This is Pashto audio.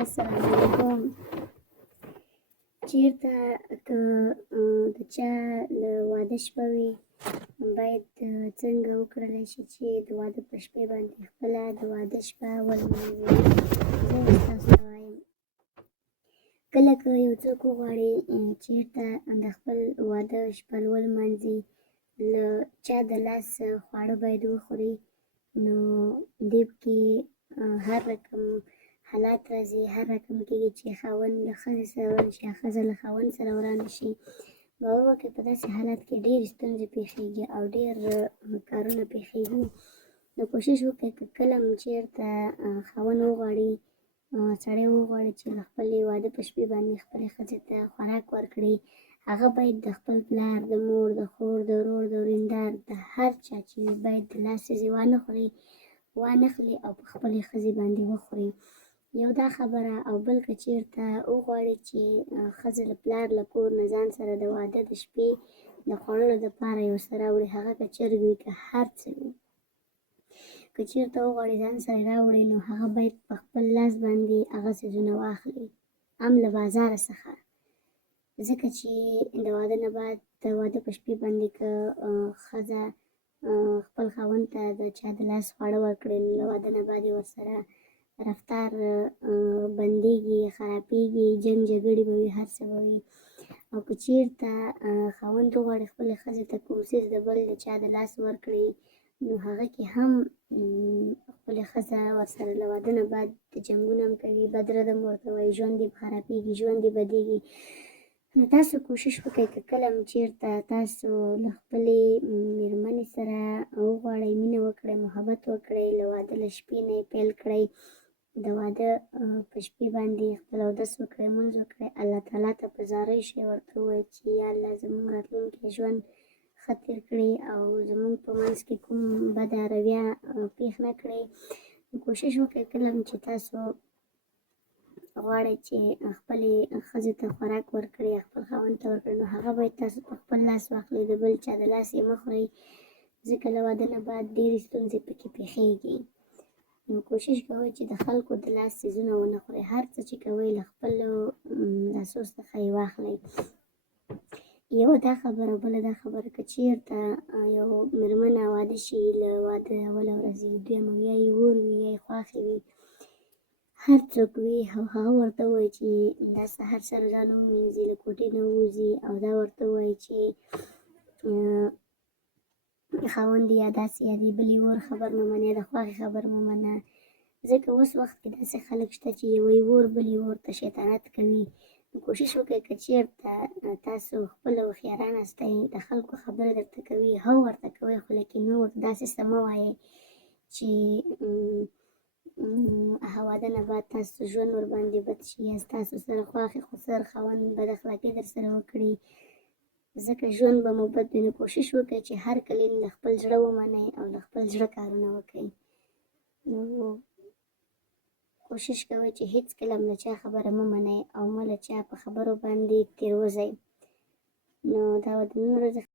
السلام علیکم. چېرته که د چا له واده شپه وي، باید څنګه وکړلی شي چې د واده په شپې باندې خپله د واده شپه ولمانځي. زه اوس تاسو ته وایم، کله که یو څوک وغواړي چېرته د خپل واده شپه ولمانځي، له چا د لاس خواړه باید وخوري، نو دې کې هر رقم حالات راځي. هر رقم کېږي چې خاوند له ښځې سره وران شي، خښه له خاوند سره ورانه شي. باور وکړئ په داسې حالات کې ډېرې ستونزې پېښېږي او ډېر کارونه پېښېږي. نو کوشش وکړئ که کله هم چېرته خاوند وغواړي، سړی وغواړي چې له خپلې واده په شپې باندې خپلې ښځې ته خوراک ورکړي، هغه باید د خپل پلار، د مور، د خور، د ورور، د ورېندار، د هر چا چې وي باید د لاس څیزې وانخلي او په خپلې ښځې باندې وخوري. یو دا خبره. او بل که چېرته وغواړي چې ښځه له پلار له کور نه ځان سره د واده د شپې د خوړلو دپاره یو څه راوړي، هغه که چرګ وي که هر څه وي، که چېرته وغواړي ځان سره راوړي، نو هغه باید په خپل لاس باندې هغه څیزونه واخلي، هم له بازاره څخه. ځکه چې د واده نه بعد د واده په شپې باندې که ښځه خپل خاوند ته د چا د لاس خواړه ورکړي، نو له واده نه بعد یې ورسره رفتار بندېږي، خرابېږي، جنګ جګړې به وي، هر څه به وي. او که چېرته خاوند وغواړي خپلې ښځې ته کوم څیز د بل د چا د لاس ورکړي، نو هغه کې هم خپلې ښځه ورسره له واده نه بعد جنګونه هم کوي، بد ردم ورته وایي، ژوند یې خرابېږي، ژوند یې بدېږي. نو تاسو کوشش وکړئ که کله هم چېرته تاسو له خپلې مېرمنې سره وغواړئ، مینه وکړئ، محبت وکړئ، له واده له شپې نه یې پیل کړئ، د واده په شپې باندې خپل اودس وکړئ، لمونځ وکړئ، الله تعالی ته په زاریو شئ، ورته ووایئ چې یا الله زموږ راتلونکی ژوند ښه تېر کړي او زموږ په منځ کې کوم بده رویه پېښ نه کړي. کوشش وکړئ کله هم چې تاسو غواړئ چې خپلې ښځې ته خوراک ورکړئ، خپل خاوند ته ورکړئ، نو هغه باید تاسو په خپل لاس واخلئ، د بل چا د لاس یې مه خورئ، ځکه له واده نه بعد ډېرې ستونزې پکې پېښېږي. نو کوشش کوئ چې د خلکو د لاس څیزونه ونه خورئ، هر څه چې کوئ له خپلو لاسو څخه یې واخلئ. یوه دا خبره. بله دا خبره، که چېرته یو مېرمنه واده شي، له واده اوله ورځ وي، دویمه وي، یا یې ورور وي، یا یې خوښې وي، هر څوک وي، او هغه ورته ووایي چې دا سهار سره ځان ومینځي، له کوټې نه ووځي، او دا ورته ووایي چې خاوند یا داسې یا د بلې ور خبر مه منه، یا د خوښې خبر مه منه، ځکه اوس وخت کې داسې خلک شته چې یوې ور بلې ور ته شیطانت کوي. نو کوشش وکړئ که چېرته تاسو خپله هوښیاران هستئ، د خلکو خبرې درته کوي، ها ورته کوئ، خو لیکن ورته داسې څه مه وایئ چې واده نه بعد تاسو ژوند ورباندې بد شي، یا ستاسو سره خوښې خو سر خاوند بد اخلاقي در سره وکړي، ځکه ژوند به مو بد وي. نو کوشش وکړئ چې هر کلین له خپل زړه ومنئ او له خپل زړه کارونه وکړئ. نو کوشش کوئ چې هېڅکله هم له چا خبره مه منئ او مه له چا په خبرو باندې تېروځئ. نو دا به د نن ورځې